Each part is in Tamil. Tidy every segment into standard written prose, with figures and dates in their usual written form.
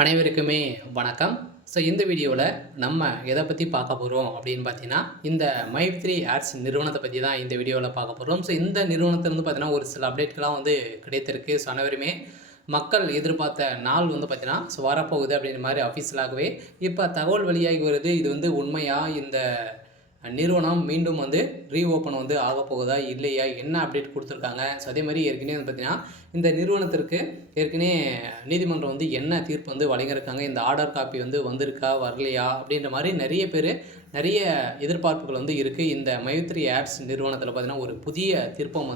அனைவருக்குமே வணக்கம். ஸோ இந்த வீடியோவில் நம்ம எதை பற்றி பார்க்க போகிறோம் அப்படின்னு பார்த்தீங்கன்னா, இந்த மைத்ரி ஆட்ஸ் நிறுவனத்தை பற்றி தான் இந்த வீடியோவில் பார்க்க போகிறோம். ஸோ இந்த நிறுவனத்திலிருந்து பார்த்தீங்கன்னா ஒரு சில அப்டேட்கள்லாம் கிடைத்திருக்கு. ஸோ அனைவருமே மக்கள் எதிர்பார்த்த நாள் பார்த்தீங்கன்னா வரப்போகுது அப்படின்ற மாதிரி அஃபீஷியலாகவே இப்போ தகவல் வெளியாகி வருது. இது உண்மையா? இந்த நிறுவனம் மீண்டும் ரீஓப்பன் ஆகப்போகுதா இல்லையா, என்ன அப்டேட் கொடுத்துருக்காங்க? ஸோ அதே மாதிரி ஏற்கனவே பார்த்தீங்கன்னா இந்த நிறுவனத்திற்கு ஏற்கனவே நீதிமன்றம் என்ன தீர்ப்பு வழங்கியிருக்காங்க, இந்த ஆர்டர் காப்பி வந்திருக்கா வரலையா அப்படின்ற மாதிரி நிறைய பேர் நிறைய எதிர்பார்ப்புகள் இருக்குது. இந்த மைத்ரி ஆட்ஸ் நிறுவனத்தில் பார்த்தீங்கன்னா ஒரு புதிய திருப்பம்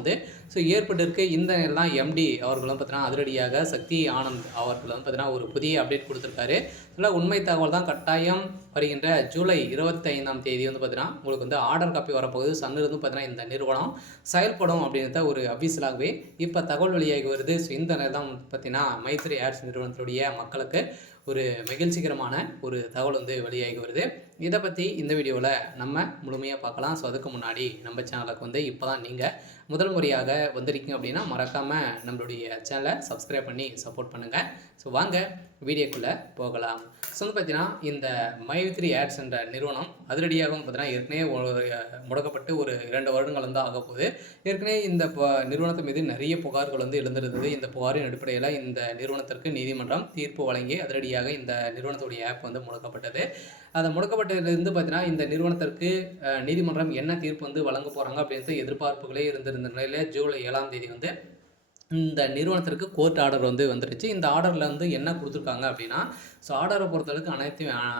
ஸோ ஏற்பட்டிருக்கு. இந்த எல்லாம் எம்டி அவர்களும் பார்த்தீங்கன்னா அதிரடியாக சக்தி ஆனந்த் அவர்கள் பார்த்தீங்கன்னா ஒரு புதிய அப்டேட் கொடுத்துருக்காரு. இதில் உண்மை தகவல் தான். கட்டாயம் வருகின்ற ஜூலை 25ஆம் தேதி பார்த்தீங்கன்னா உங்களுக்கு ஆர்டர் காப்பி வரப்போகுது. சன்னிலிருந்து பார்த்தீங்கன்னா இந்த நிறுவனம் செயல்படும் அப்படின்றத ஒரு அஃபீஷியலாகவே இப்போ தகவல் வெளியாகி வருது. ஸோ இந்த நேரம் தான் பார்த்தீங்கன்னா மைத்ரி ஆட்ஸ் நிறுவனத்துடைய மக்களுக்கு ஒரு மகிழ்ச்சிகரமான ஒரு தகவல் வெளியாகி வருது. இதை பற்றி இந்த வீடியோவில் நம்ம முழுமையாக பார்க்கலாம். ஸோ அதுக்கு முன்னாடி நம்ம சேனலுக்கு இப்போ தான் நீங்கள் முதல் முறையாக வந்திருக்கீங்க அப்படின்னா மறக்காமல் நம்மளுடைய சேனலை சப்ஸ்கிரைப் பண்ணி சப்போர்ட் பண்ணுங்கள். ஸோ வாங்க வீடியோக்குள்ளே போகலாம். ஸோ பார்த்தீங்கன்னா இந்த மைத்ரி ஆட்ஸ் என்ற நிறுவனம் அதிரடியாக பார்த்தீங்கன்னா ஏற்கனவே முடக்கப்பட்டு ஒரு 2 வருடங்கள் ஆக போகுது. ஏற்கனவே இந்த நிறுவனத்தின் மீது நிறைய புகார்கள் எழுந்திருந்தது. இந்த புகாரின் அடிப்படையில் இந்த நிறுவனத்திற்கு நீதிமன்றம் தீர்ப்பு வழங்கி அதிரடியாக இந்த நிறுவனத்துடைய ஆப் முடக்கப்பட்டது. அதை முடக்கப்பட்டதிலிருந்து பார்த்தீங்கன்னா இந்த நிறுவனத்திற்கு நீதிமன்றம் என்ன தீர்ப்பு வழங்க போகிறாங்க அப்படின்றது எதிர்பார்ப்புகளே இருந்திருந்த நிலையில் ஜூலை 7ஆம் தேதி இந்த நிறுவனத்திற்கு கோர்ட் ஆர்டர் வந்துடுச்சு. இந்த ஆர்டரில் என்ன கொடுத்துருக்காங்க அப்படின்னா, ஸோ ஆர்டரை பொறுத்தளவுக்கு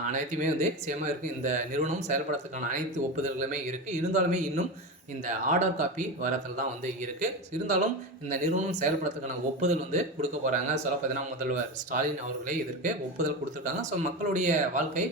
அனைத்துமே சேமாக இருக்குது. இந்த நிறுவனம் செயல்படுறதுக்கான அனைத்து ஒப்புதல்களுமே இருக்குது. இருந்தாலுமே இன்னும் இந்த ஆர்டர் காப்பி வரத்தில் தான் இருக்குது. இருந்தாலும் இந்த நிறுவனம் செயல்படுறதுக்கான ஒப்புதல் கொடுக்க போகிறாங்க. சொல்ல பார்த்தீங்கன்னா முதல்வர் ஸ்டாலின் அவர்களே இதற்கு ஒப்புதல் கொடுத்துருக்காங்க. ஸோ மக்களுடைய வாழ்க்கை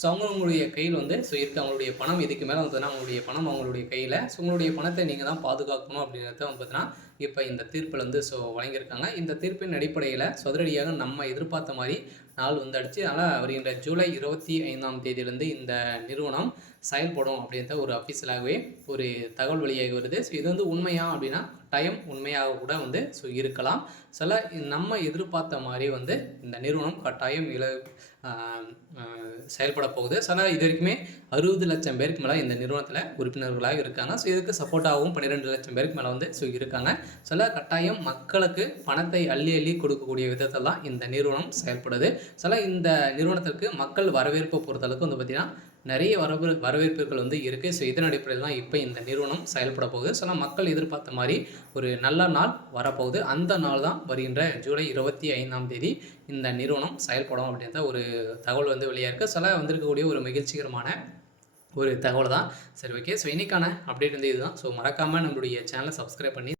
ஸோ அவங்களுடைய கையில் ஸோ இருக்குது. அவங்களுடைய பணம் இதுக்கு மேலே அவங்களுடைய பணம் அவங்களுடைய கையில். ஸோ உங்களுடைய பணத்தை நீங்கள் தான் பாதுகாக்கணும் அப்படின்றத பார்த்தீங்கன்னா இப்போ இந்த தீர்ப்பில் ஸோ வழங்கியிருக்காங்க. இந்த தீர்ப்பின் அடிப்படையில் அதிரடியாக நம்ம எதிர்பார்த்த மாதிரி நாள் அடிச்சு. அதனால் வருகின்ற ஜூலை 25ஆம் தேதியிலேருந்து இந்த நிறுவனம் செயல்படும் அப்படின்ற ஒரு அஃபீஷியலாகவே ஒரு தகவல் வெளியாகி வருது. ஸோ இது உண்மையா அப்படின்னா டைம் உண்மையாக கூட ஸோ இருக்கலாம். சில நம்ம எதிர்பார்த்த மாதிரி இந்த நிறுவனம் கட்டாயம் செயல்பட போகுது. சில இது வரைக்குமே 60 லட்சம் பேருக்கு மேலே இந்த நிறுவனத்தில் உறுப்பினர்களாக இருக்காங்க. ஸோ இதுக்கு சப்போர்ட்டாகவும் 12 லட்சம் பேருக்கு மேலே ஸோ இருக்காங்க. சில கட்டாயம் மக்களுக்கு பணத்தை அள்ளி அள்ளி கொடுக்கக்கூடிய விதத்தில் தான் இந்த நிறுவனம் செயல்படுது. சில இந்த நிறுவனத்திற்கு மக்கள் வரவேற்பை பொறுத்தளவுக்கு பார்த்திங்கன்னா நிறைய வரவேற்புகள் இருக்குது. ஸோ இதன் அடிப்படையில் தான் இப்போ இந்த நிறுவனம் செயல்பட போகுது. ஸோ மக்கள் எதிர்பார்த்த மாதிரி ஒரு நல்ல நாள் வரப்போகுது. அந்த நாள் தான் வருகின்ற ஜூலை 25ஆம் தேதி இந்த நிறுவனம் செயல்படும் அப்படின்ற ஒரு தகவல் வெளியாக இருக்குது. சில வந்திருக்கக்கூடிய ஒரு மகிழ்ச்சிகரமான ஒரு தகவல் தான். சரி, ஓகே. ஸோ இன்றைக்கான அப்டேட் இதுதான். ஸோ மறக்காமல் நம்மளுடைய சேனலை சப்ஸ்கிரைப் பண்ணி